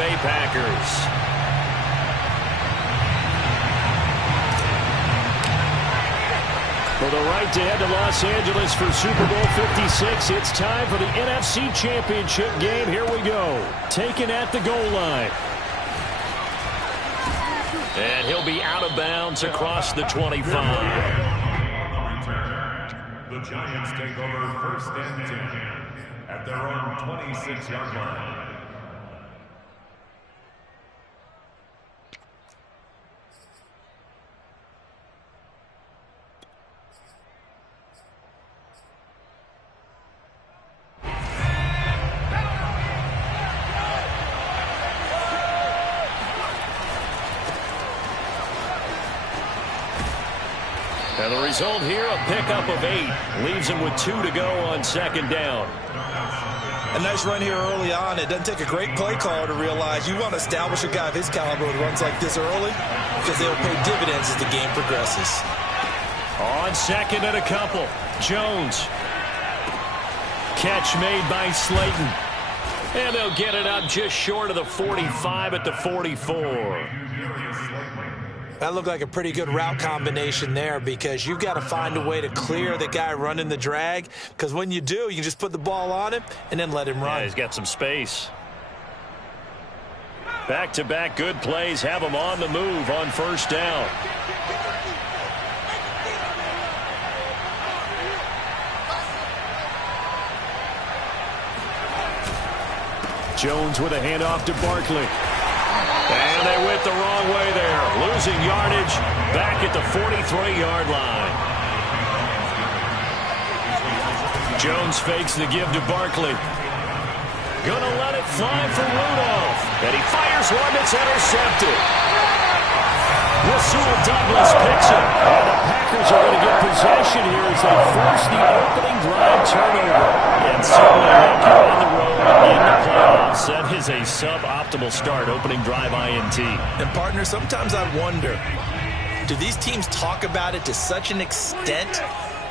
Bay Packers. For the right to head to Los Angeles for Super Bowl 56, it's time for the NFC Championship game. Here we go. Taken at the goal line. And he'll be out of bounds across the 25. The Giants take over first and 10 at their own 26-yard line. And the result here, a pickup of 8. Leaves him with 2 to go on second down. A nice run here early on. It doesn't take a great play caller to realize you want to establish a guy of his caliber who runs like this early because they'll pay dividends as the game progresses. On second and a couple. Jones. Catch made by Slayton. And they'll get it up just short of the 45 at the 44. That looked like a pretty good route combination there because you've got to find a way to clear the guy running the drag because when you do, you can just put the ball on him and then let him run. Yeah, he's got some space. Back-to-back good plays have him on the move on first down. Jones with a handoff to Barkley. And they went the wrong way there. Losing yardage back at the 43-yard line. Jones fakes the give to Barkley. Gonna let it fly for Rudolph. And he fires one that's intercepted. Rasul Douglas picks it. And the Packers are going to get possession here as they force the opening drive turnover. And certainly like you're on the road in the playoffs. That is a suboptimal start, opening drive INT. And partner, sometimes I wonder, do these teams talk about it to such an extent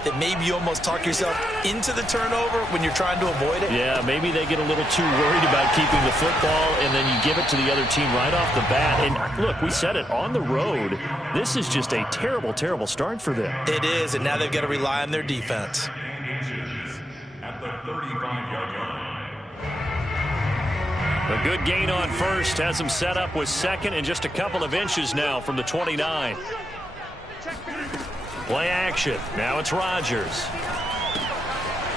that maybe you almost talk yourself into the turnover when you're trying to avoid it? Yeah, maybe they get a little too worried about keeping the football, and then you give it to the other team right off the bat. And look, we said it, on the road, this is just a terrible, terrible start for them. It is, and now they've got to rely on their defense. At the 35-yard line. A good gain on first has him set up with second and just a couple of inches now from the 29. Play action. Now it's Rodgers.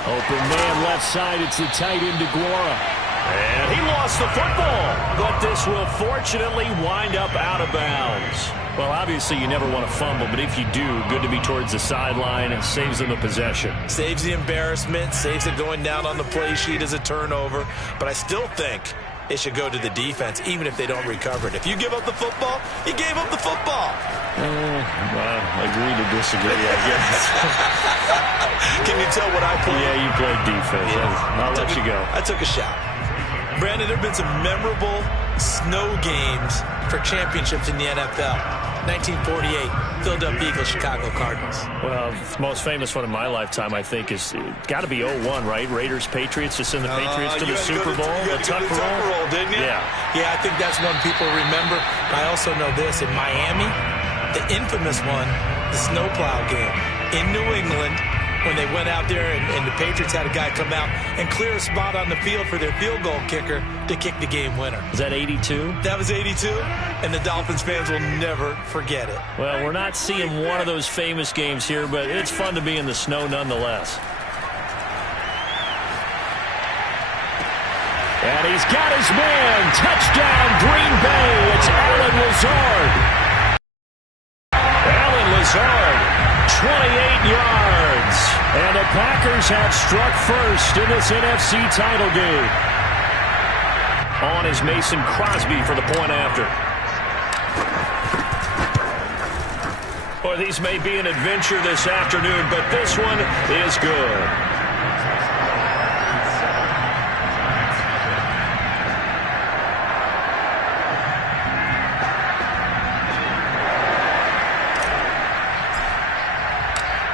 Open man left side. It's the tight end DeGuara. And he lost the football. But this will fortunately wind up out of bounds. Well, obviously you never want to fumble, but if you do, good to be towards the sideline and saves them the possession. Saves the embarrassment, saves it going down on the play sheet as a turnover. But I still think it should go to the defense, even if they don't recover it. If you give up the football, you gave up the football. Well, agree to disagree, I guess. Can you tell what I played? Yeah, you played defense. Yeah. I'll let you go. I took a shot. Brandon, there have been some memorable snow games for championships in the NFL. 1948, Philadelphia Eagles, Chicago Cardinals. Well, the most famous one in my lifetime, I think, is got to be 01, right? Raiders, Patriots, to send the Patriots to the Super Bowl. You had to go to the Tucker Roll, didn't you? Yeah, I think that's one people remember. I also know this. In Miami, the infamous one, the snowplow game in New England, when they went out there and the Patriots had a guy come out and clear a spot on the field for their field goal kicker to kick the game winner. Was that 82? That was 82, and the Dolphins fans will never forget it. Well, we're not seeing one of those famous games here, but it's fun to be in the snow nonetheless. And he's got his man. Touchdown, Green Bay. It's Allen Lazard. Allen Lazard, 28 yards. And the Packers have struck first in this NFC title game. On is Mason Crosby for the point after. Boy, these may be an adventure this afternoon, but this one is good.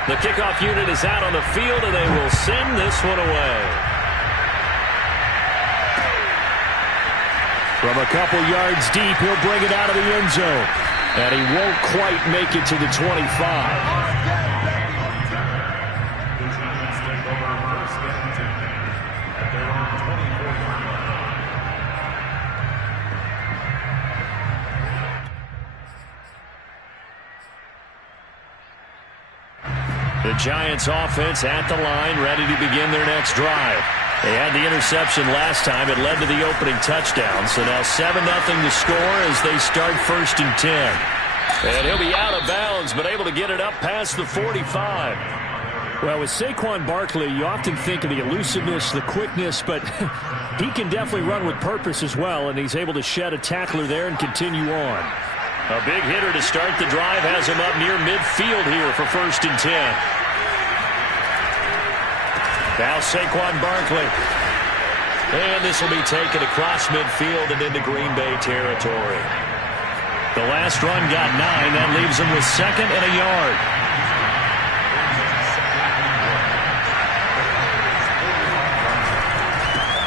The kickoff unit is out on the field, and they will send this one away. From a couple yards deep, he'll bring it out of the end zone. And he won't quite make it to the 25. The Giants offense at the line, ready to begin their next drive. They had the interception last time. It led to the opening touchdown. So now 7-0 to score as they start 1st and 10. And he'll be out of bounds, but able to get it up past the 45. Well, with Saquon Barkley, you often think of the elusiveness, the quickness, but he can definitely run with purpose as well, and he's able to shed a tackler there and continue on. A big hitter to start the drive has him up near midfield here for 1st and 10. Now Saquon Barkley. And this will be taken across midfield and into Green Bay territory. The last run got 9. That leaves him with 2nd and a yard.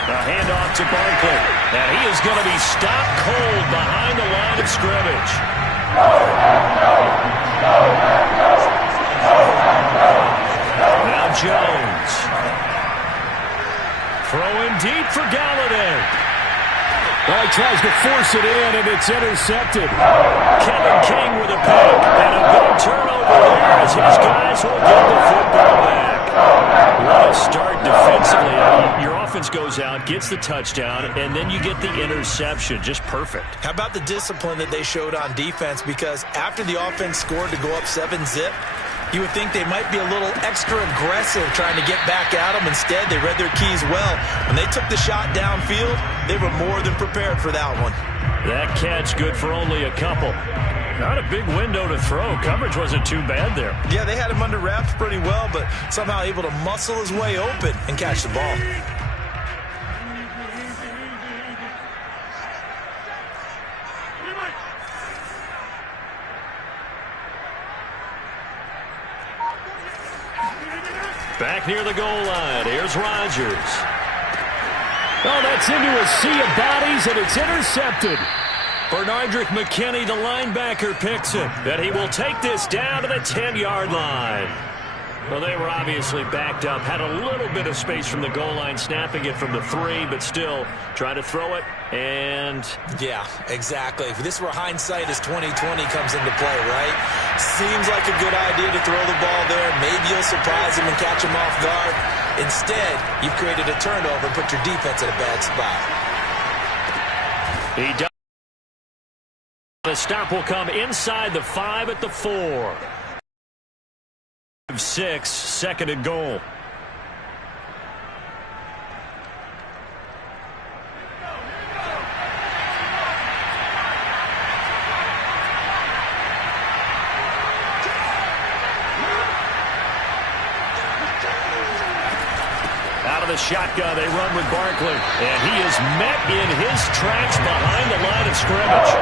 The handoff to Barkley. And he is going to be stopped cold behind the line of scrimmage. Now Jones. Throwing deep for Galladay. Well, he tries to force it in, and it's intercepted. Kevin King with a pick. And a big turnover there as his guys will get the football back. What a start defensively. Your offense goes out, gets the touchdown, and then you get the interception. Just perfect. How about the discipline that they showed on defense? Because after the offense scored to go up 7-zip, you would think they might be a little extra aggressive trying to get back at them. Instead, they read their keys well. When they took the shot downfield, they were more than prepared for that one. That catch good for only a couple. Not a big window to throw. Coverage wasn't too bad there. Yeah, they had him under wraps pretty well, but somehow able to muscle his way open and catch the ball. Back near the goal line. Here's Rodgers. Oh, that's into a sea of bodies, and it's intercepted. Bernardrick McKinney, the linebacker, picks it. And he will take this down to the 10-yard line. Well, they were obviously backed up. Had a little bit of space from the goal line, snapping it from the 3, but still trying to throw it. And yeah, exactly. If this were hindsight as 2020 comes into play, right? Seems like a good idea to throw the ball there. Maybe you'll surprise him and catch him off guard. Instead, you've created a turnover and put your defense in a bad spot. He does. The stop will come inside the 5 at the 4. 6, 2nd and goal. Out of the shotgun, they run with Barkley. And he is met in his tracks behind the line of scrimmage.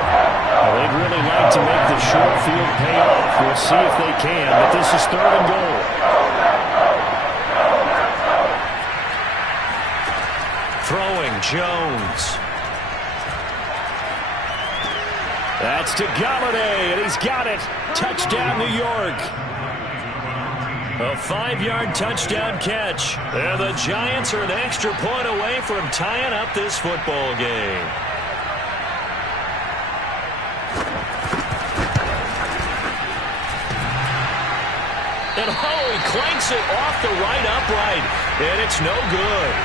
Well, they'd really like to make the short field pay off. We'll see if they can, but this is 3rd and goal. Throwing, Jones. That's to Galladay, and he's got it. Touchdown, New York. A 5-yard touchdown catch. And the Giants are an extra point away from tying up this football game. And oh, he clanks it off the right upright. And it's no good.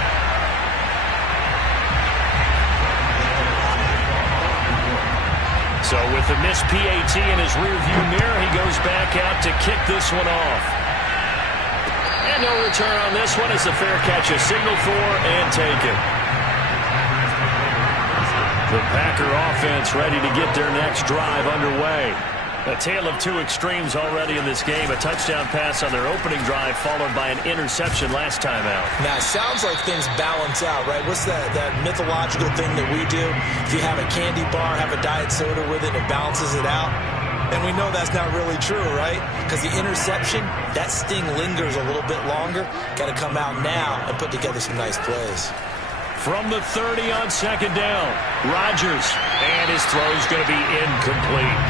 So with the missed PAT in his rearview mirror, he goes back out to kick this one off. And no return on this one as the fair catch is signaled for and taken. The Packer offense ready to get their next drive underway. A tale of two extremes already in this game. A touchdown pass on their opening drive followed by an interception last time out. Now, it sounds like things balance out, right? What's that mythological thing that we do? If you have a candy bar, have a diet soda with it, it balances it out. And we know that's not really true, right? Because the interception, that sting lingers a little bit longer. Got to come out now and put together some nice plays. From the 30 on second down. Rodgers. And his throw's going to be incomplete.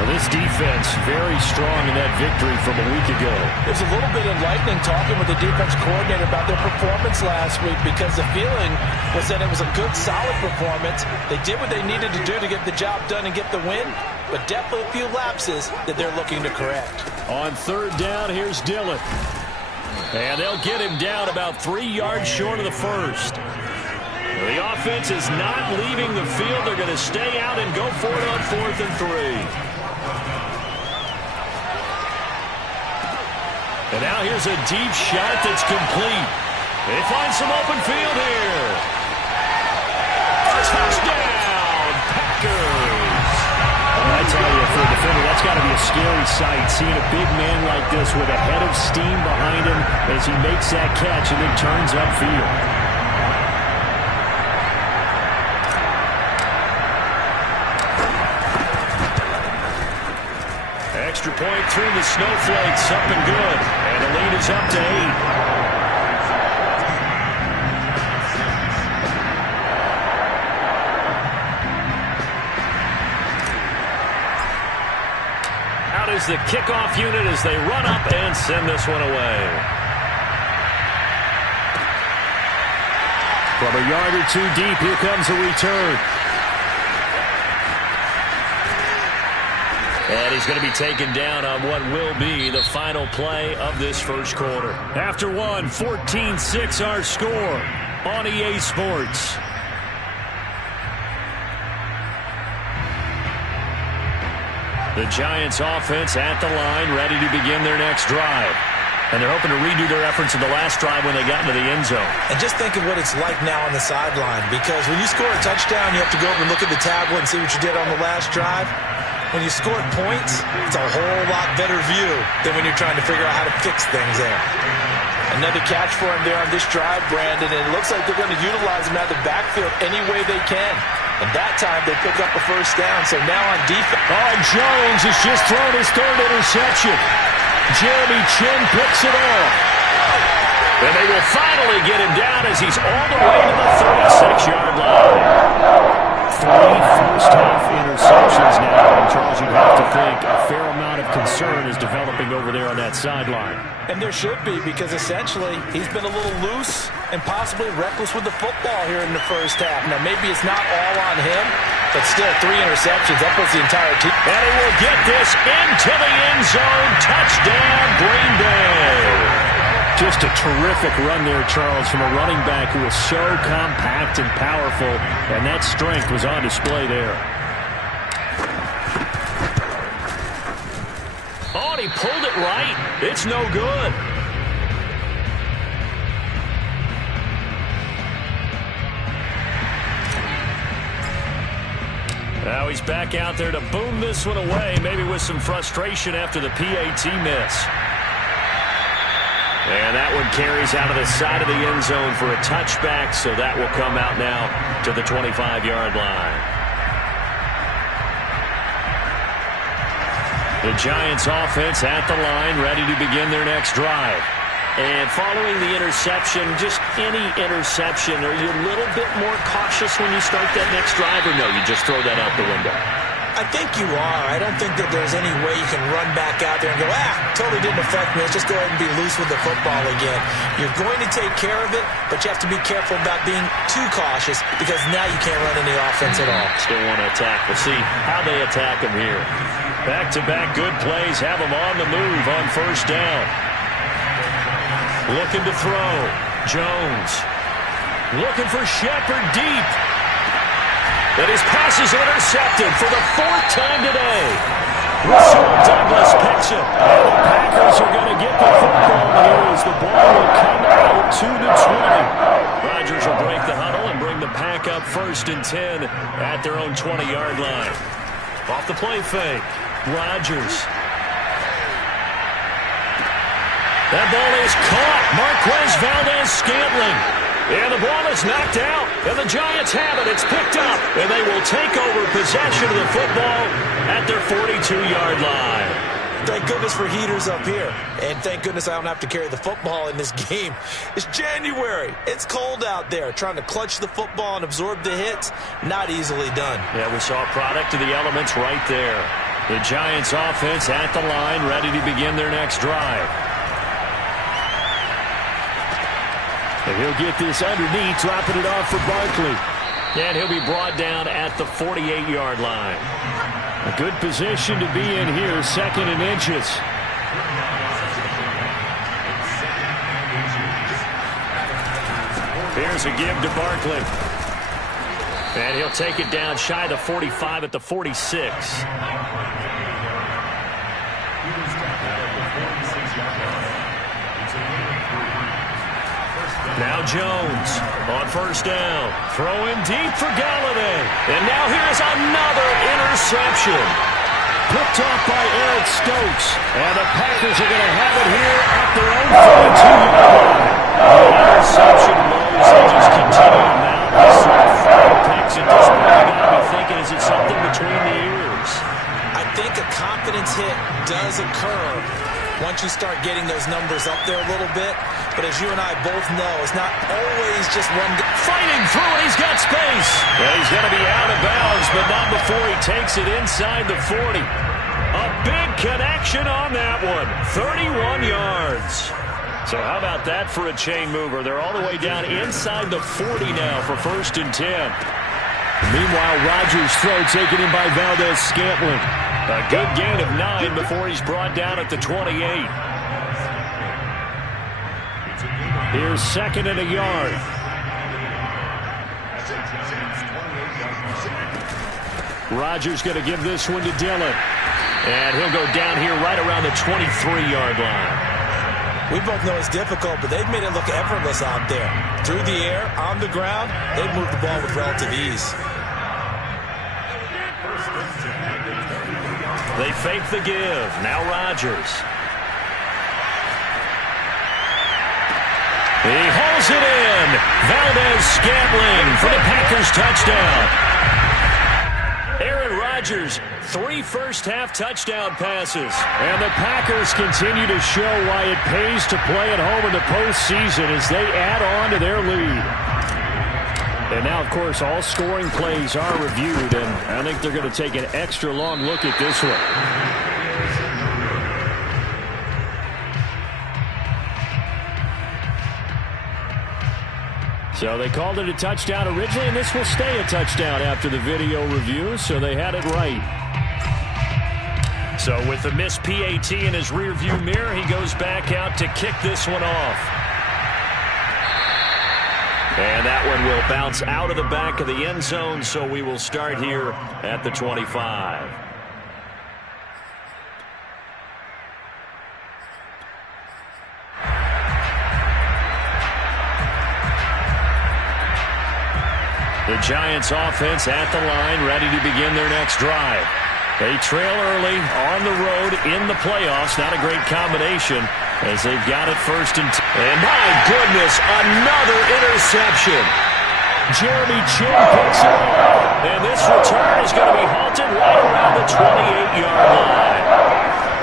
Well, this defense very strong in that victory from a week ago. It was a little bit enlightening talking with the defense coordinator about their performance last week because the feeling was that it was a good, solid performance. They did what they needed to do to get the job done and get the win, but definitely a few lapses that they're looking to correct. On third down, here's Dillon. And they'll get him down about 3 yards short of the first. The offense is not leaving the field. They're going to stay out and go for it on 4th and 3. And now here's a deep shot that's complete. They find some open field here. Touchdown, Packers. I tell you, for a defender, that's got to be a scary sight, seeing a big man like this with a head of steam behind him as he makes that catch and then turns upfield. Extra point through the snowflakes, something good. And the lead is up to 8. Out is the kickoff unit as they run up and send this one away. From a yard or two deep, here comes a return. And he's going to be taken down on what will be the final play of this first quarter. After one, 14-6 our score on EA Sports. The Giants offense at the line, ready to begin their next drive. And they're hoping to redo their efforts in the last drive when they got into the end zone. And just think of what it's like now on the sideline, because when you score a touchdown, you have to go over and look at the tablet and see what you did on the last drive. When you score points, it's a whole lot better view than when you're trying to figure out how to fix things there. Another catch for him there on this drive, Brandon, and it looks like they're going to utilize him out of the backfield any way they can. And that time they pick up a first down, so now on defense. Oh, Jones has just thrown his third interception. Jeremy Chinn picks it off. And they will finally get him down as he's all the way to the 36-yard line. 3 first-half interceptions now, and Charles, you'd have to think a fair amount of concern is developing over there on that sideline. And there should be, because essentially he's been a little loose and possibly reckless with the football here in the first half. Now, maybe it's not all on him, but still 3 interceptions. That puts the entire team. And he will get this into the end zone. Touchdown, Green Bay. Just a terrific run there, Charles, from a running back who is so compact and powerful, and that strength was on display there. Oh, and he pulled it right. It's no good. Now he's back out there to boom this one away, maybe with some frustration after the PAT miss. And that one carries out of the side of the end zone for a touchback, so that will come out now to the 25-yard line. The Giants offense at the line, ready to begin their next drive. And following the interception, just any interception, are you a little bit more cautious when you start that next drive, or no, you just throw that out the window? I think you are. I don't think that there's any way you can run back out there and go, totally didn't affect me. Let's just go ahead and be loose with the football again. You're going to take care of it, but you have to be careful about being too cautious because now you can't run any offense at all. Still want to attack. We'll see how they attack him here. Back-to-back good plays have them on the move on first down. Looking to throw. Jones. Looking for Shepard deep. And his pass is intercepted for the 4th time today. Rasul Douglas picks it. And the Packers are going to get the football here as the ball will come out to the 20. Rodgers will break the huddle and bring the Pack up 1st and 10 at their own 20-yard line. Off the play fake. Rodgers. That ball is caught. Marquez Valdes-Scantling. And the ball is knocked out. And the Giants have it. It's picked up. And they will take over possession of the football at their 42-yard line. Thank goodness for heaters up here. And thank goodness I don't have to carry the football in this game. It's January. It's cold out there. Trying to clutch the football and absorb the hits, not easily done. Yeah, we saw a product of the elements right there. The Giants offense at the line, ready to begin their next drive. And he'll get this underneath, dropping it off for Barkley. And he'll be brought down at the 48-yard line. A good position to be in here, 2nd and inches. Here's a give to Barkley. And he'll take it down shy of the 45 at the 46. Now Jones on 1st down. Throwing deep for Galladay. And now here's another interception. Picked off by Eric Stokes. And the Packers are going to have it here at their own 42-yard line. The interception rolls. They just continue to mount these sort of picks. At this point, you got to be thinking, is it something between the ears? I think a confidence hit does occur once you start getting those numbers up there a little bit. But as you and I both know, it's not always just one guy. Fighting through, and he's got space. Yeah, he's going to be out of bounds, but not before he takes it inside the 40. A big connection on that one. 31 yards. So how about that for a chain mover? They're all the way down inside the 40 now for 1st and 10. Meanwhile, Rodgers' throw taken in by Valdes-Scantling. A good gain of 9 before he's brought down at the 28. Here's 2nd and a yard. Rodgers going to give this one to Dillon. And he'll go down here right around the 23-yard line. We both know it's difficult, but they've made it look effortless out there. Through the air, on the ground, they've moved the ball with relative ease. They fake the give. Now Rodgers. He hauls it in. Valdes-Scantling for the Packers touchdown. Aaron Rodgers, 3 first-half touchdown passes. And the Packers continue to show why it pays to play at home in the postseason as they add on to their lead. And now, of course, all scoring plays are reviewed, and I think they're going to take an extra long look at this one. So they called it a touchdown originally, and this will stay a touchdown after the video review, so they had it right. So with the missed PAT in his rearview mirror, he goes back out to kick this one off. And that one will bounce out of the back of the end zone, so we will start here at the 25. The Giants offense at the line, ready to begin their next drive. They trail early on the road in the playoffs. Not a great combination as they've got it 1st and 10. And my goodness, another interception. Jeremy Chinn picks it up. And this return is going to be halted right around the 28-yard line.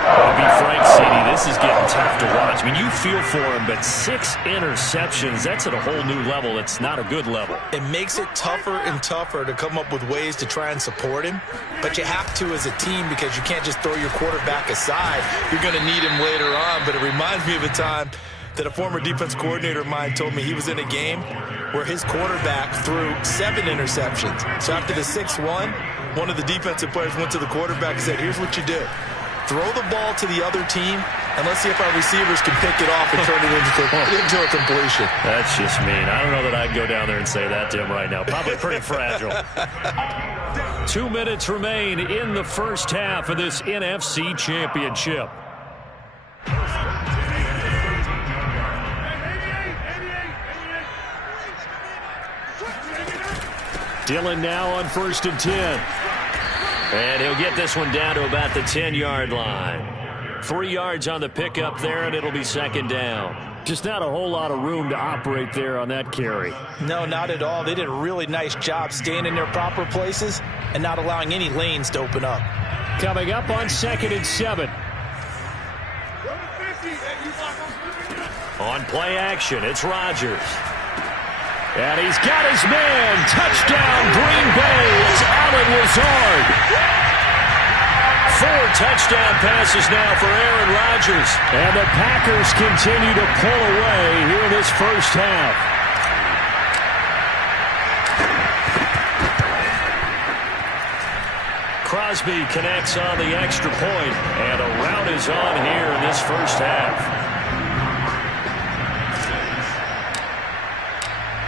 To be frank, CD, this is getting tough to watch. I mean, you feel for him, but 6 interceptions, that's at a whole new level. It's not a good level. It makes it tougher and tougher to come up with ways to try and support him. But you have to as a team because you can't just throw your quarterback aside. You're going to need him later on. But it reminds me of a time that a former defense coordinator of mine told me he was in a game where his quarterback threw 7 interceptions. So after the 6-1, one of the defensive players went to the quarterback and said, here's what you do. Throw the ball to the other team, and let's see if our receivers can pick it off and turn it into a completion. That's just mean. I don't know that I'd go down there and say that to him right now. Probably pretty fragile. 2 minutes remain in the first half of this NFC Championship. Dillon now on 1st and 10. And he'll get this one down to about the 10-yard line. 3 yards on the pickup there, and it'll be 2nd down. Just not a whole lot of room to operate there on that carry. No, not at all. They did a really nice job staying in their proper places and not allowing any lanes to open up. Coming up on 2nd and 7. On play action, it's Rodgers. And he's got his man. Touchdown, Green Bay. It's Allen Lazard. 4 touchdown passes now for Aaron Rodgers. And the Packers continue to pull away here in this first half. Crosby connects on the extra point, and a rout is on here in this first half.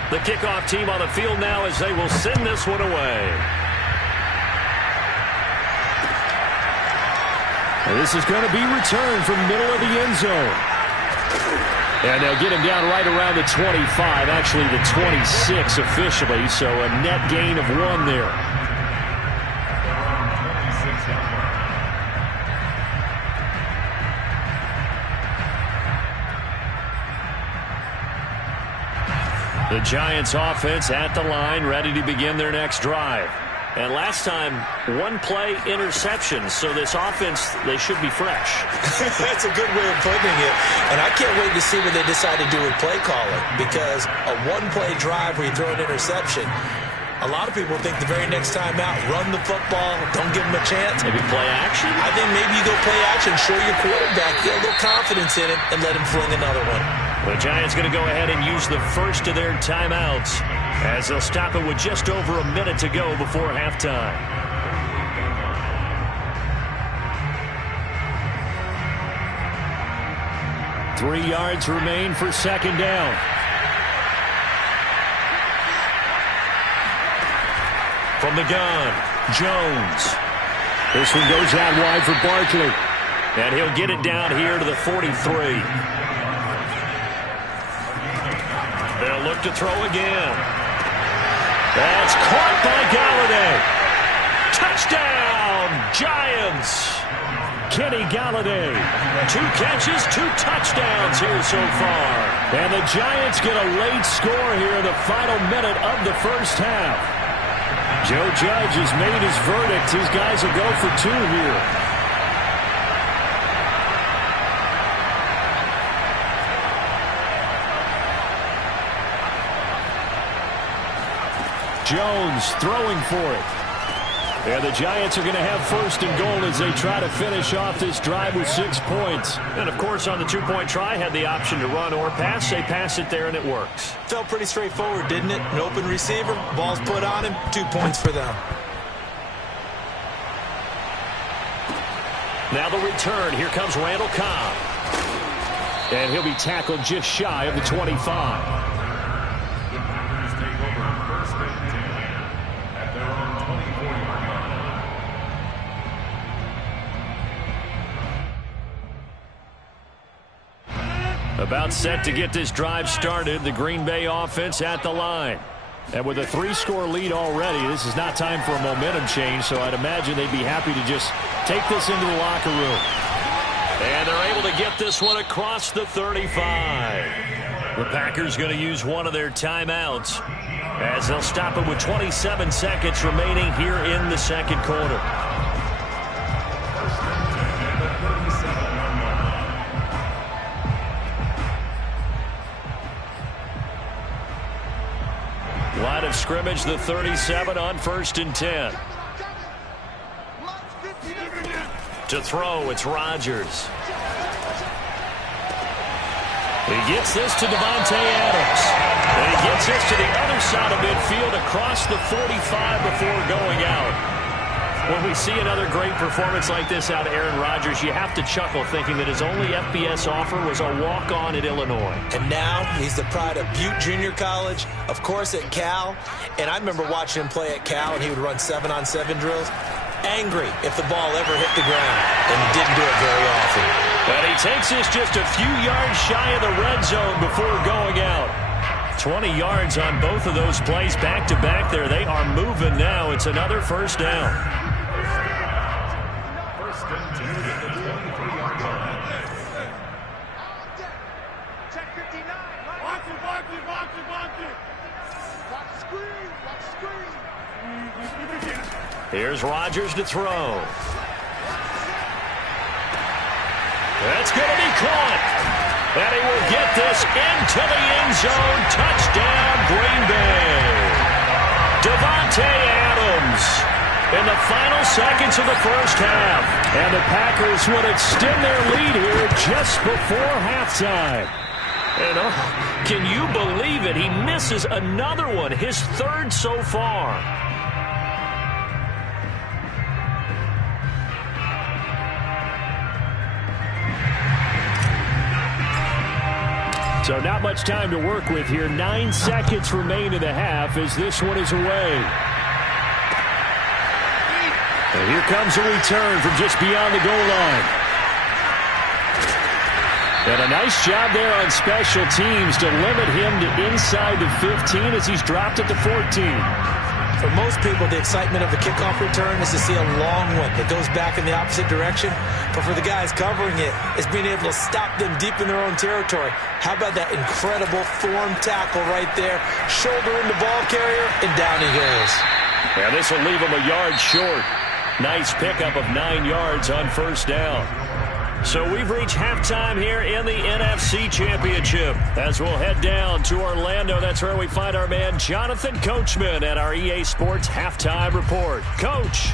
The kickoff team on the field now as they will send this one away. And this is going to be returned from middle of the end zone. And they'll get him down right around the 25, actually the 26 officially, so a net gain of 1 there. The Giants offense at the line, ready to begin their next drive. And last time, 1-play interception, so this offense, they should be fresh. That's a good way of putting it. And I can't wait to see what they decide to do with play calling, because a 1-play drive where you throw an interception, a lot of people think the very next time out, run the football, don't give them a chance. Maybe play action? I think maybe you go play action, show your quarterback, get a little confidence in it, and let him fling another one. The Giants going to go ahead and use the first of their timeouts as they'll stop it with just over a minute to go before halftime. Three yards remain for second down. From the gun, Jones. This one goes out wide for Barkley. And he'll get it down here to the 43. They'll look to throw again. That's caught by Galladay. Touchdown, Giants. Kenny Galladay. 2 catches, 2 touchdowns here so far. And the Giants get a late score here in the final minute of the first half. Joe Judge has made his verdict. His guys will go for 2 here. Jones throwing for it. And the Giants are going to have first and goal as they try to finish off this drive with 6 points. And, of course, on the 2-point try, had the option to run or pass. They pass it there, and it works. Felt pretty straightforward, didn't it? An open receiver, ball's put on him, 2 points for them. Now the return. Here comes Randall Cobb. And he'll be tackled just shy of the 25. About set to get this drive started. The Green Bay offense at the line. And with a 3-score lead already, this is not time for a momentum change, so I'd imagine they'd be happy to just take this into the locker room. And they're able to get this one across the 35. The Packers going to use one of their timeouts as they'll stop it with 27 seconds remaining here in the second quarter. Line of scrimmage, the 37 on 1st and 10. To throw, it's Rodgers. He gets this to Devontae Adams. And he gets this to the other side of midfield across the 45 before going out. When we see another great performance like this out of Aaron Rodgers, you have to chuckle thinking that his only FBS offer was a walk-on at Illinois. And now he's the pride of Butte Junior College, of course at Cal. And I remember watching him play at Cal, and he would run 7-on-7 drills. Angry if the ball ever hit the ground, and he didn't do it very often. And he takes this just a few yards shy of the red zone before going out. 20 yards on both of those plays back-to-back there. They are moving now. It's another first down. Here's Rodgers to throw. That's going to be caught. And he will get this into the end zone. Touchdown, Green Bay. Davante Adams in the final seconds of the first half. And the Packers would extend their lead here just before halftime. And can you believe it? He misses another one, his third so far. So not much time to work with here. 9 seconds remain in the half as this one is away. And here comes a return from just beyond the goal line. And a nice job there on special teams to limit him to inside the 15 as he's dropped it to 14. For most people, the excitement of a kickoff return is to see a long one that goes back in the opposite direction. But for the guys covering it, it's being able to stop them deep in their own territory. How about that incredible form tackle right there? Shoulder in the ball carrier, and down he goes. Yeah, this will leave him a yard short. Nice pickup of 9 yards on first down. So we've reached halftime here in the NFC Championship. As we'll head down to Orlando, that's where we find our man Jonathan Coachman at our EA Sports Halftime Report. Coach.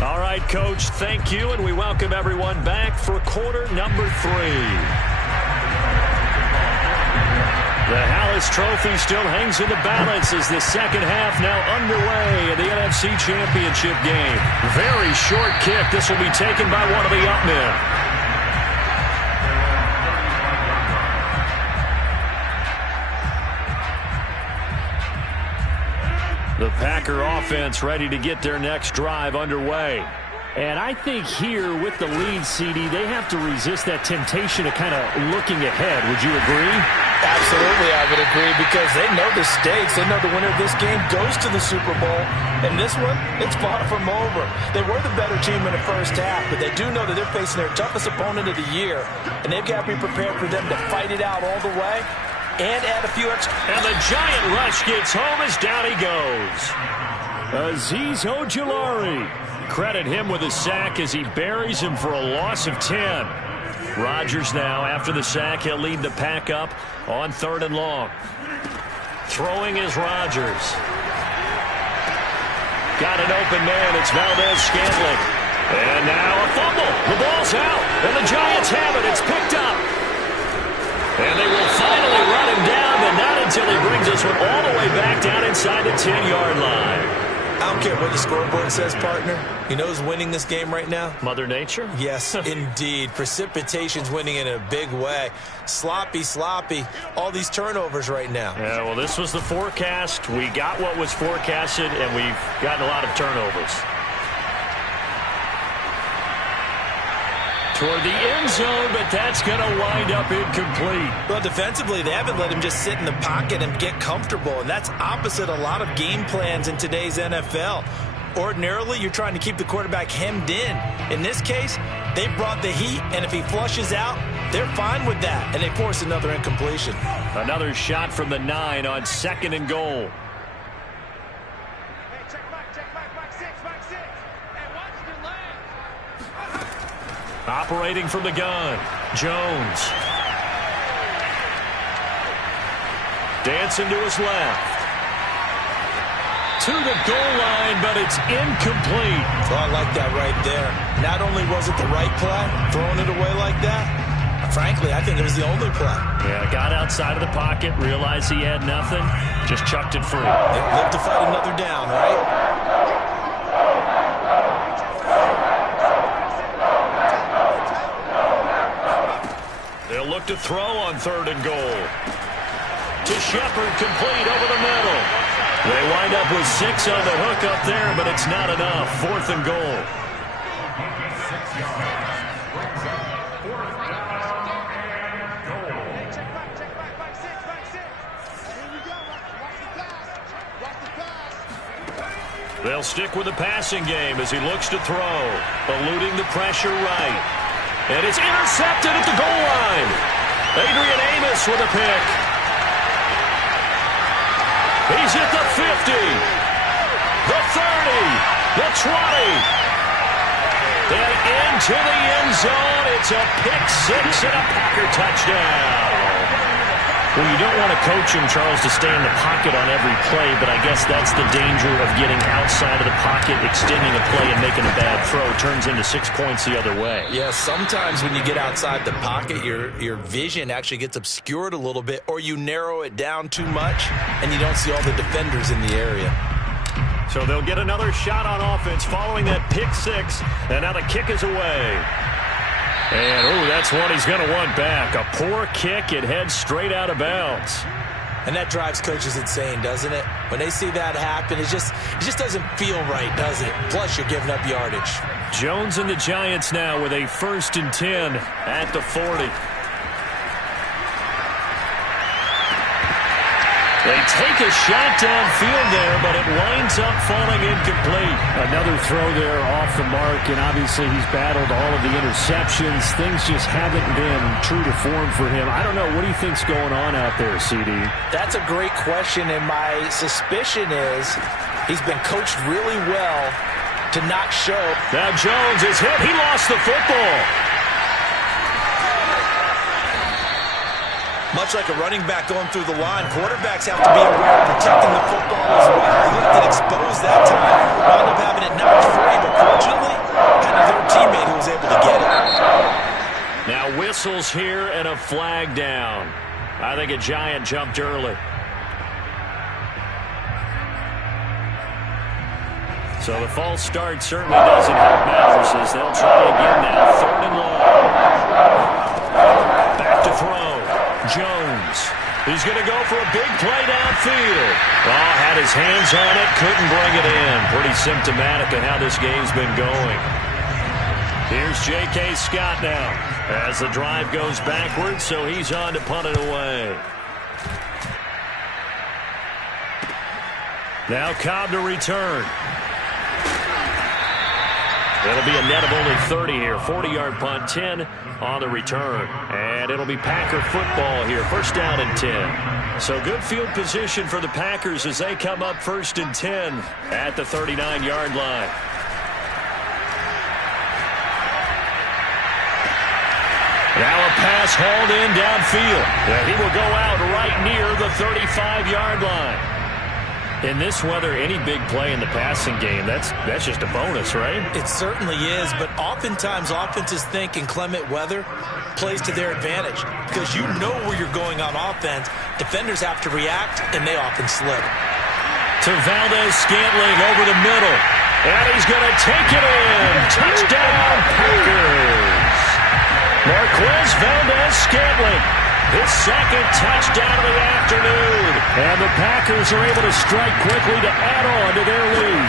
All right, Coach, thank you, and we welcome everyone back for quarter number 3. The Hallis Trophy still hangs in the balance as the second half now underway in the NFC Championship game. Very short kick. This will be taken by one of the up men. The Packer offense ready to get their next drive underway. And I think here with the lead, CD, they have to resist that temptation of kind of looking ahead. Would you agree? Absolutely, I would agree, because they know the stakes. They know the winner of this game goes to the Super Bowl. And this one, it's far from over. They were the better team in the first half, but they do know that they're facing their toughest opponent of the year. And they've got to be prepared for them to fight it out all the way and add a few extra. And the giant rush gets home as down he goes. Azeez Ojulari. Credit him with a sack as he buries him for a loss of 10. Rodgers now, after the sack, he'll lead the pack up on 3rd and long. Throwing is Rodgers. Got an open man. It's Valdez-Scantling. And now a fumble. The ball's out. And the Giants have it. It's picked up. And they will finally run him down, but not until he brings us one all the way back down inside the 10-yard line. I don't care what the scoreboard says, partner. You know who's winning this game right now? Mother Nature? Yes, indeed. Precipitation's winning in a big way. Sloppy. All these turnovers right now. Yeah, well, this was the forecast. We got what was forecasted, and we've gotten a lot of turnovers. Toward the end zone, but that's going to wind up incomplete. Well, defensively, they haven't let him just sit in the pocket and get comfortable, and that's opposite a lot of game plans in today's NFL. Ordinarily, you're trying to keep the quarterback hemmed in. In this case, they brought the heat, and if he flushes out, they're fine with that, and they force another incompletion. Another shot from the 9 on 2nd and goal. Operating from the gun, Jones. Dancing to his left. To the goal line, but it's incomplete. Oh, I like that right there. Not only was it the right play, throwing it away like that, frankly, I think it was the only play. Yeah, got outside of the pocket, realized he had nothing, just chucked it free. Live to fight another down, right? They'll look to throw on 3rd and goal. To Shepard, complete over the middle. They wind up with 6 on the hook up there, but it's not enough. 4th and goal. They'll stick with the passing game as he looks to throw, eluding the pressure right. And it's intercepted at the goal line. Adrian Amos with a pick. He's at the 50, the 30, the 20. And into the end zone. It's a pick six and a Packer touchdown. Well, you don't want to coach him, Charles, to stay in the pocket on every play, but I guess that's the danger of getting outside of the pocket, extending a play, and making a bad throw. Turns into 6 points the other way. Yeah, sometimes when you get outside the pocket, your vision actually gets obscured a little bit, or you narrow it down too much, and you don't see all the defenders in the area. So they'll get another shot on offense following that pick six, and now the kick is away. And, that's one he's going to want back. A poor kick. It heads straight out of bounds. And that drives coaches insane, doesn't it? When they see that happen, it just doesn't feel right, does it? Plus, you're giving up yardage. Jones and the Giants now with a 1st and 10 at the 40. They take a shot downfield there, but it winds up falling incomplete. Another throw there off the mark, and obviously he's battled all of the interceptions. Things just haven't been true to form for him. I don't know. What do you think's going on out there, CD? That's a great question, and my suspicion is he's been coached really well to not show. Now Jones is hit. He lost the football. Much like a running back going through the line, quarterbacks have to be aware of protecting the football as well. He left it exposed that time. Wound up having it knocked free, but fortunately, had another teammate who was able to get it. Now whistles here and a flag down. I think a Giant jumped early. So the false start certainly doesn't help matters as they'll try again now. 3rd and long. Back to throw. Jones. He's going to go for a big play downfield. Oh, had his hands on it, couldn't bring it in. Pretty symptomatic of how this game's been going. Here's J.K. Scott now as the drive goes backwards, so he's on to punt it away. Now Cobb to return. It'll be a net of only 30 here. 40-yard punt, 10 on the return. And it'll be Packer football here. 1st down and 10. So good field position for the Packers as they come up 1st and 10 at the 39-yard line. Now a pass hauled in downfield. And he will go out right near the 35-yard line. In this weather, any big play in the passing game, that's just a bonus, right? It certainly is, but oftentimes offenses think inclement weather plays to their advantage because you know where you're going on offense. Defenders have to react, and they often slip. To Valdez-Scantling over the middle, and he's going to take it in. Touchdown, Packers! Marquez Valdez-Scantling. His 2nd touchdown of the afternoon. And the Packers are able to strike quickly to add on to their lead.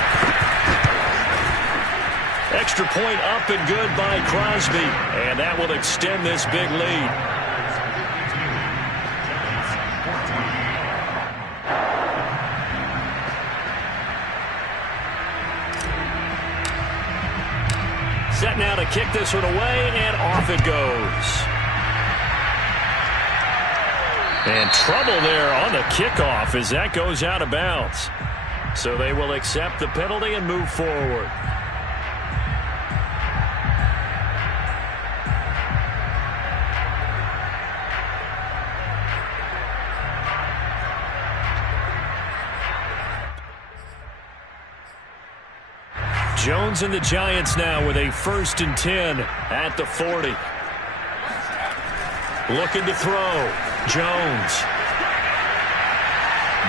Extra point up and good by Crosby. And that will extend this big lead. Set now to kick this one away, and off it goes. And trouble there on the kickoff as that goes out of bounds. So they will accept the penalty and move forward. Jones and the Giants now with a 1st and 10 at the 40. Looking to throw. Jones.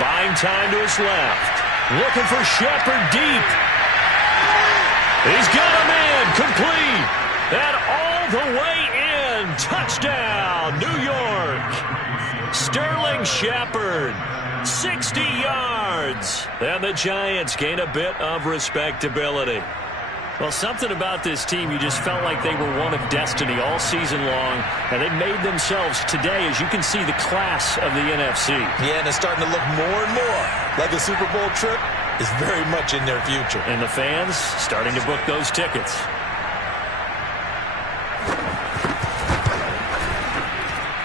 Buying time to his left. Looking for Shepard deep. He's got him in. Complete. And all the way in. Touchdown, New York. Sterling Shepard. 60 yards. And the Giants gain a bit of respectability. Well, something about this team, you just felt like they were one of destiny all season long, and they made themselves today, as you can see, the class of the NFC. Yeah, and it's starting to look more and more like a Super Bowl trip is very much in their future. And the fans starting to book those tickets.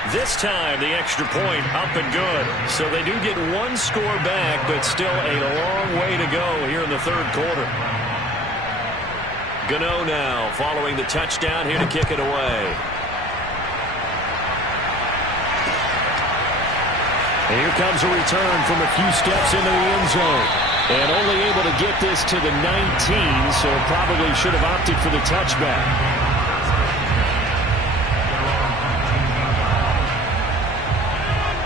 This time, the extra point up and good. So they do get one score back, but still a long way to go here in the 3rd quarter. Gano now following the touchdown here to kick it away. And here comes a return from a few steps into the end zone. And only able to get this to the 19, so probably should have opted for the touchback.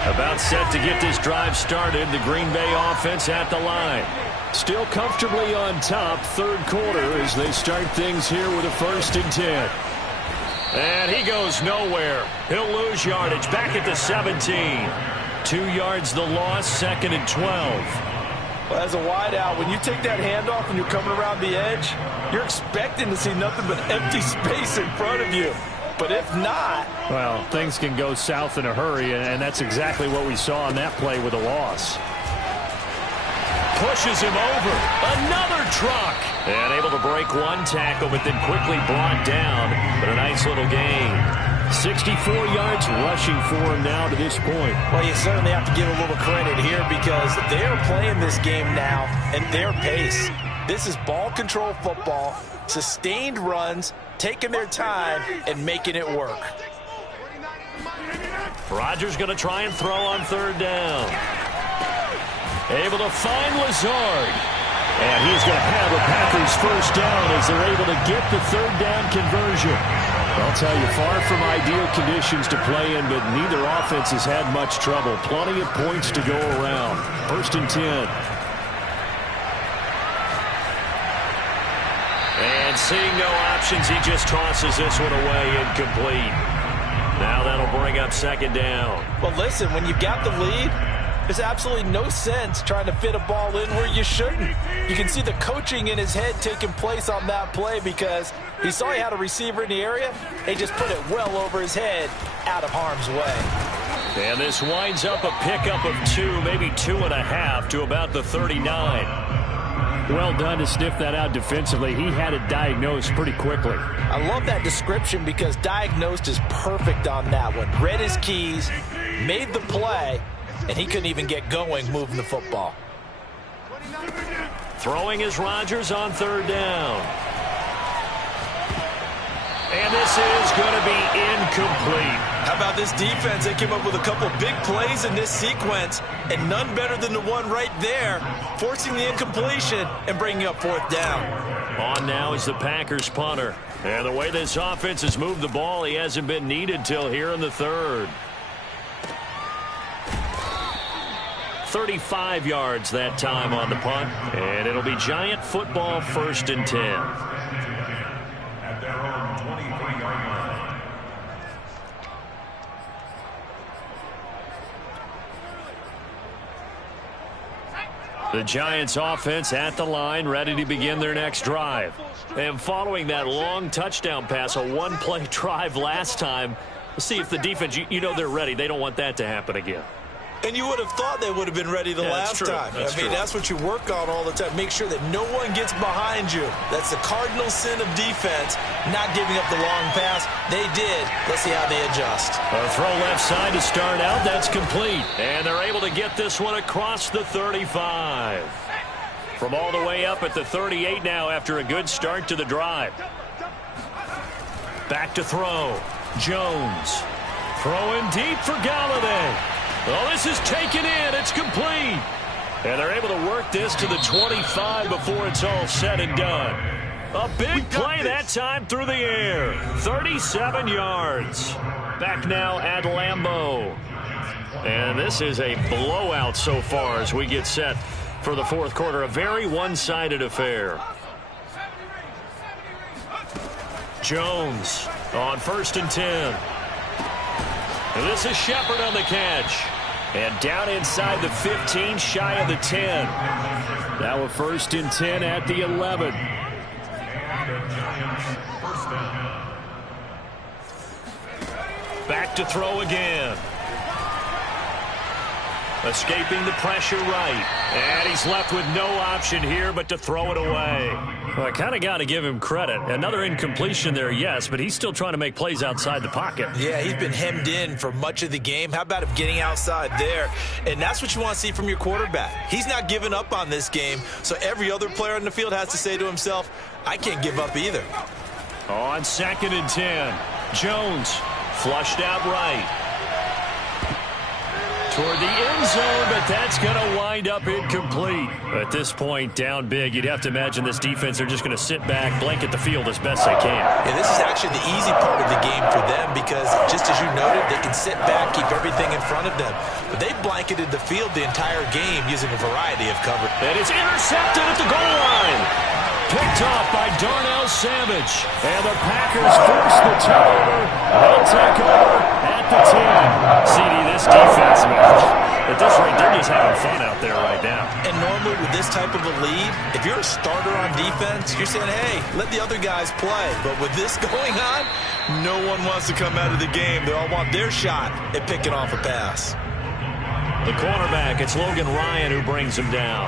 About set to get this drive started. The Green Bay offense at the line. Still comfortably on top, third quarter, as they start things here with a 1st and 10. And he goes nowhere. He'll lose yardage back at the 17. 2 yards the loss, 2nd and 12. Well, as a wideout, when you take that handoff and you're coming around the edge, you're expecting to see nothing but empty space in front of you. But if not... Well, things can go south in a hurry, and that's exactly what we saw on that play with a loss. Pushes him over. Another truck. And able to break one tackle, but then quickly brought down. But a nice little gain. 64 yards rushing for him now to this point. Well, you certainly have to give a little credit here because they are playing this game now at their pace. This is ball control football, sustained runs, taking their time and making it work. Rodgers going to try and throw on 3rd down. Able to find Lazard. And he's going to have a Packers 1st down as they're able to get the 3rd down conversion. I'll tell you, far from ideal conditions to play in, but neither offense has had much trouble. Plenty of points to go around. 1st and 10. And seeing no options, he just tosses this one away, incomplete. Now that'll bring up 2nd down. Well, listen, when you've got the lead, there's absolutely no sense trying to fit a ball in where you shouldn't. You can see the coaching in his head taking place on that play because he saw he had a receiver in the area. He just put it well over his head, out of harm's way. And this winds up a pickup of 2, maybe 2.5 to about the 39. Well done to sniff that out defensively. He had it diagnosed pretty quickly. I love that description because diagnosed is perfect on that one. Read his keys, made the play, and he couldn't even get going moving the football. Throwing is Rodgers on 3rd down. And this is going to be incomplete. How about this defense? They came up with a couple of big plays in this sequence, and none better than the one right there, forcing the incompletion and bringing up 4th down. On now is the Packers punter. And the way this offense has moved the ball, he hasn't been needed till here in the 3rd. 35 yards that time on the punt. And it'll be Giant football, 1st and 10. At their own 23-yard line. The Giants offense at the line, ready to begin their next drive. And following that long touchdown pass, a one-play drive last time, we'll see if the defense, you know they're ready. They don't want that to happen again. And you would have thought they would have been ready the last time. I mean, that's what you work on all the time. Make sure that no one gets behind you. That's the cardinal sin of defense, not giving up the long pass. They did. Let's see how they adjust. A throw left side to start out. That's complete. And they're able to get this one across the 35. From all the way up at the 38 now after a good start to the drive. Back to throw. Jones. Throwing deep for Galladay. Well, this is taken in. It's complete. And they're able to work this to the 25 before it's all said and done. A big play that time through the air. 37 yards. Back now at Lambeau. And this is a blowout so far as we get set for the 4th quarter. A very one-sided affair. Jones on 1st and 10. And this is Shepard on the catch. And down inside the 15, shy of the 10. Now a 1st and 10 at the 11. Back to throw again. Escaping the pressure right. And he's left with no option here but to throw it away. Well, I kind of got to give him credit. Another incompletion there, yes, but he's still trying to make plays outside the pocket. Yeah, he's been hemmed in for much of the game. How about him getting outside there? And that's what you want to see from your quarterback. He's not giving up on this game, so every other player on the field has to say to himself, I can't give up either. On 2nd and 10, Jones flushed out right. Toward the end zone, but that's going to wind up incomplete. At this point, down big, you'd have to imagine this defense are just going to sit back, blanket the field as best they can. Yeah, this is actually the easy part of the game for them because, just as you noted, they can sit back, keep everything in front of them. But they blanketed the field the entire game using a variety of cover. And it's intercepted at the goal line. Picked off by Darnell Savage. And the Packers force the turnover. They'll take over at the 10. CD, this defense, man, at this rate, they're just having fun out there right now. And normally with this type of a lead, if you're a starter on defense, you're saying, hey, let the other guys play. But with this going on, no one wants to come out of the game. They all want their shot at picking off a pass. The cornerback, it's Logan Ryan who brings him down.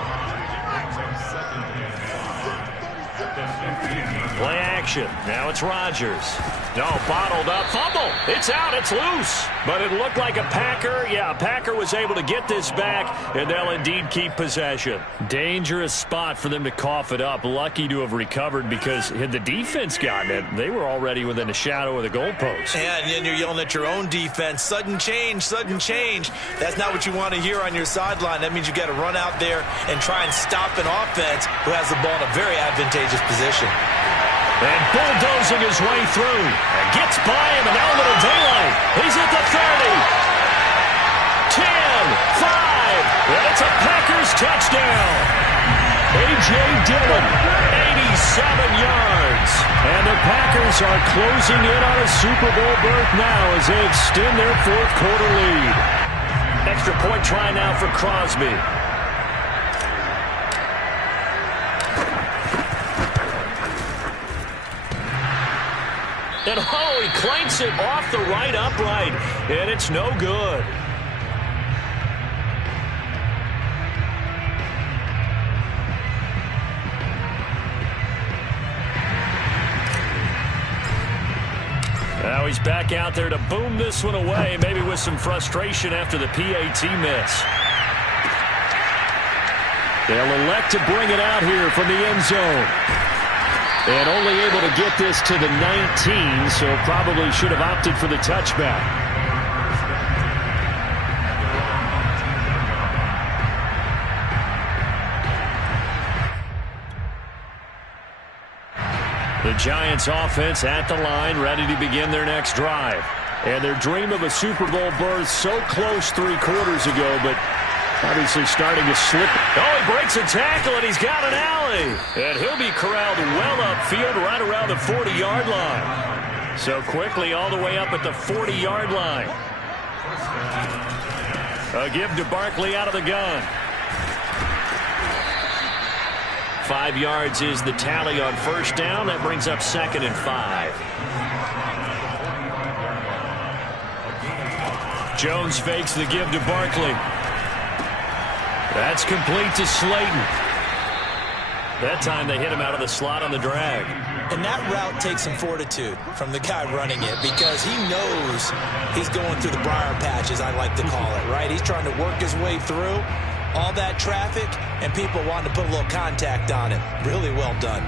Play action. Now it's Rodgers. No, bottled up. Fumble. It's out. It's loose. But it looked like a Packer. Yeah, a Packer was able to get this back, and they'll indeed keep possession. Dangerous spot for them to cough it up. Lucky to have recovered because had the defense gotten it, they were already within a shadow of the goalpost. And then you're yelling at your own defense. Sudden change, sudden change. That's not what you want to hear on your sideline. That means you got to run out there and try and stop an offense who has the ball in a very advantageous position. And bulldozing his way through. And gets by him, and now a little daylight. He's at the 30. 10, 5. And it's a Packers touchdown. A.J. Dillon, 87 yards. And the Packers are closing in on a Super Bowl berth now as they extend their fourth quarter lead. Extra point try now for Crosby. And oh, he clanks it off the right upright, and it's no good. Now he's back out there to boom this one away, maybe with some frustration after the PAT miss. They'll elect to bring it out here from the end zone. And only able to get this to the 19, so probably should have opted for the touchback. The Giants offense at the line, ready to begin their next drive. And their dream of a Super Bowl berth so close 3 quarters ago, but obviously starting to slip. Oh, he breaks a tackle, and he's got an alley. And he'll be corralled well upfield right around the 40-yard line. So quickly all the way up at the 40-yard line. A give to Barkley out of the gun. 5 yards is the tally on first down. That brings up 2nd and 5. Jones fakes the give to Barkley. That's complete to Slayton. That time they hit him out of the slot on the drag. And that route takes some fortitude from the guy running it because he knows he's going through the briar patch, as I like to call it, right? He's trying to work his way through all that traffic and people wanting to put a little contact on it. Really well done.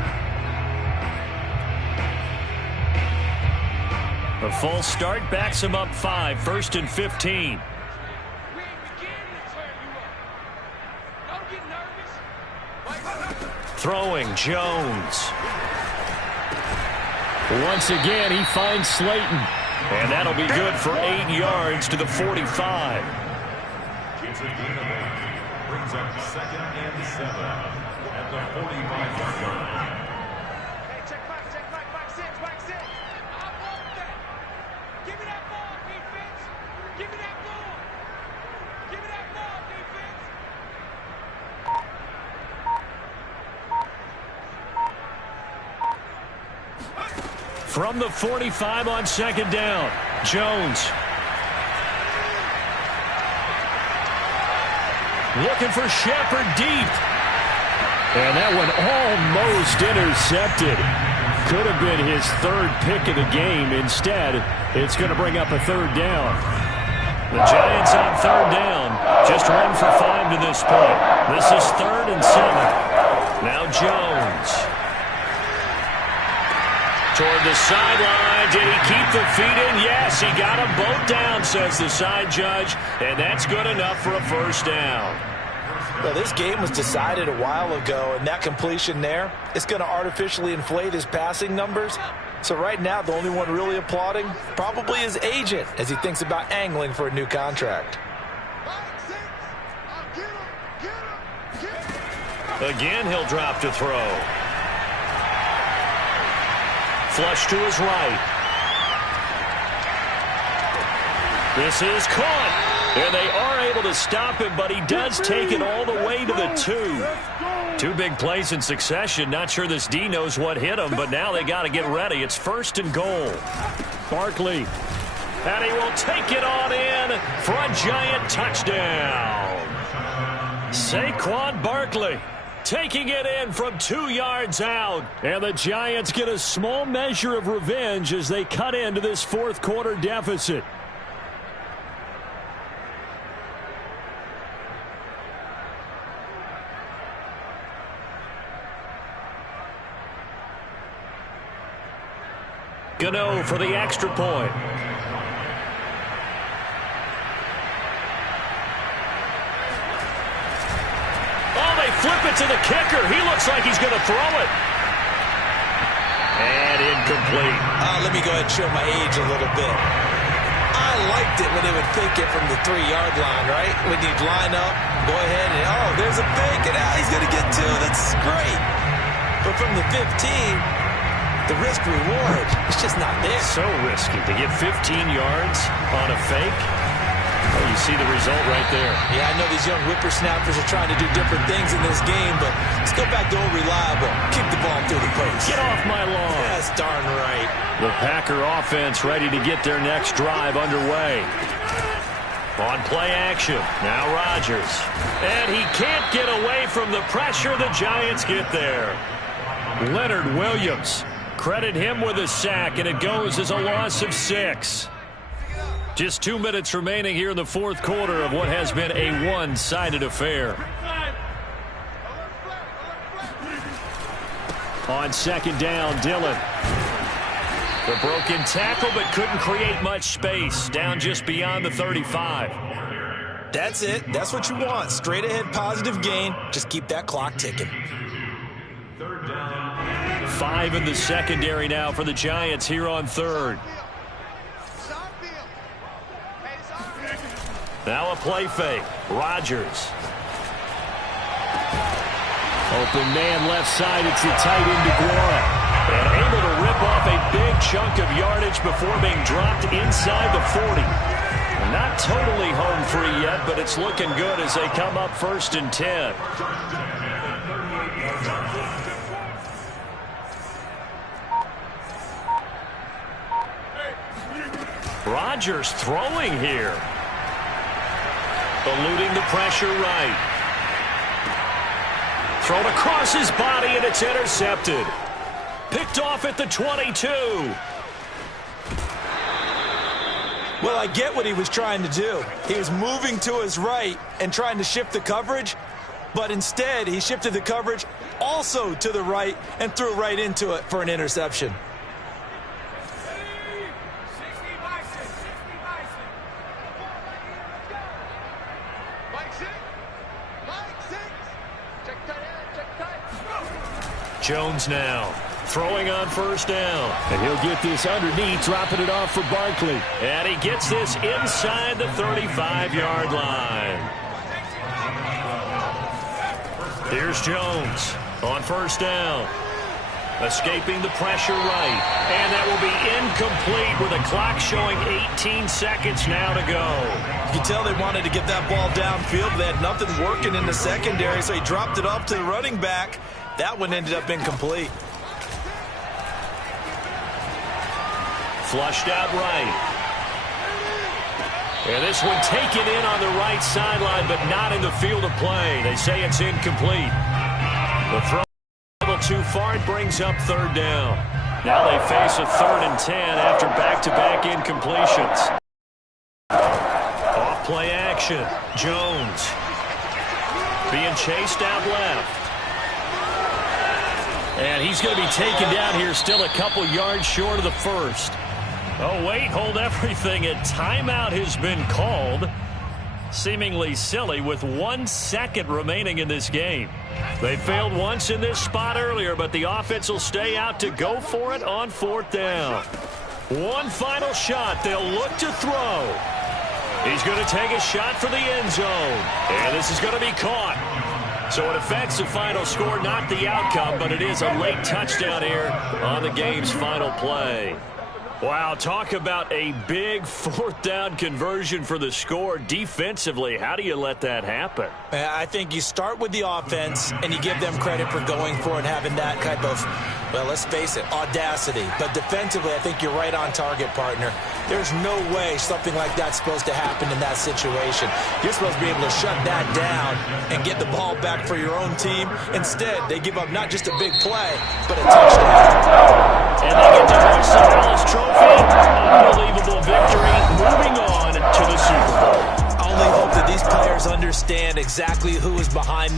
A false start backs him up 5, 1st and 15. Throwing, Jones. Once again, he finds Slayton. And that'll be good for 8 yards to the 45. Brings up 2nd and 7 at the 45-yard line. Hey, check back, back six. I want that. Give me that ball, defense. Give me that ball. Give me that ball, defense. From the 45 on 2nd down, Jones. Looking for Shepard deep. And that one almost intercepted. Could have been his third pick of the game. Instead, it's going to bring up a third down. The Giants on third down. Just 1 for 5 to this point. This is 3rd and 7. Now Jones. Toward the sideline. Did he keep the feet in? Yes, he got them both down, says the side judge. And that's good enough for a first down. Well, this game was decided a while ago, and that completion there is going to artificially inflate his passing numbers. So right now, the only one really applauding probably his agent as he thinks about angling for a new contract. Again, he'll drop to throw. Flush to his right. This is caught. And they are able to stop him, but he does take it all the way to the 2. 2 big plays in succession. Not sure this D knows what hit him, but now they got to get ready. It's 1st and goal. Barkley. And he will take it on in for a Giant touchdown. Saquon Barkley taking it in from 2 yards out. And the Giants get a small measure of revenge as they cut into this 4th quarter deficit. Gano for the extra point. Oh, they flip it to the kicker. He looks like he's going to throw it. And incomplete. Let me go ahead and show my age a little bit. I liked it when they would fake it from the 3-yard line, right? When you'd line up, go ahead and, oh, there's a fake, and now he's going to get 2. That's great. But from the 15... the risk-reward is just not there. So risky to get 15 yards on a fake. Oh, you see the result right there. Yeah, I know these young whippersnappers are trying to do different things in this game, but let's go back to old reliable. Kick the ball through the post. Get off my lawn. That's darn right. The Packer offense ready to get their next drive underway. On play action. Now Rodgers. And he can't get away from the pressure. The Giants get there. Leonard Williams. Credit him with a sack, and it goes as a loss of 6. Just 2 minutes remaining here in the 4th quarter of what has been a one-sided affair. On 2nd down, Dillon. The broken tackle, but couldn't create much space. Down just beyond the 35. That's it. That's what you want. Straight ahead positive gain. Just keep that clock ticking. 5 in the secondary now for the Giants here on 3rd. Now a play fake. Rodgers. Open man left side. It's the tight end DeGuara. And able to rip off a big chunk of yardage before being dropped inside the 40. Not totally home free yet, but it's looking good as they come up 1st and 10. Rodgers throwing here. Eluding the pressure right. Thrown across his body, and it's intercepted. Picked off at the 22. Well, I get what he was trying to do. He was moving to his right and trying to shift the coverage, but instead he shifted the coverage also to the right and threw right into it for an interception. Jones now throwing on 1st down. And he'll get this underneath, dropping it off for Barkley. And he gets this inside the 35-yard line. Here's Jones on 1st down. Escaping the pressure right. And that will be incomplete with a clock showing 18 seconds now to go. You can tell they wanted to get that ball downfield. They had nothing working in the secondary, so he dropped it off to the running back. That one ended up incomplete. Flushed out right. And this one taken in on the right sideline, but not in the field of play. They say it's incomplete. The throw a little too far. It brings up third down. Now they face a 3rd and 10 after back-to-back incompletions. Off-play action. Jones being chased out left. And he's going to be taken down here, still a couple yards short of the first. Oh, wait, hold everything. A timeout has been called. Seemingly silly with 1 second remaining in this game. They failed once in this spot earlier, but the offense will stay out to go for it on 4th down. One final shot. They'll look to throw. He's going to take a shot for the end zone. And this is going to be caught. So it affects the final score, not the outcome, but it is a late touchdown here on the game's final play. Wow, talk about a big 4th down conversion for the score. Defensively, how do you let that happen? I think you start with the offense, and you give them credit for going for it, having that type of, well, let's face it, audacity. But defensively, I think you're right on target, partner. There's no way something like that's supposed to happen in that situation. You're supposed to be able to shut that down and get the ball back for your own team. Instead, they give up not just a big play, but a touchdown. And they get to hoist the Dallas Trophy. Unbelievable victory. Moving on to the Super Bowl. Only hope that these players understand exactly who is behind them.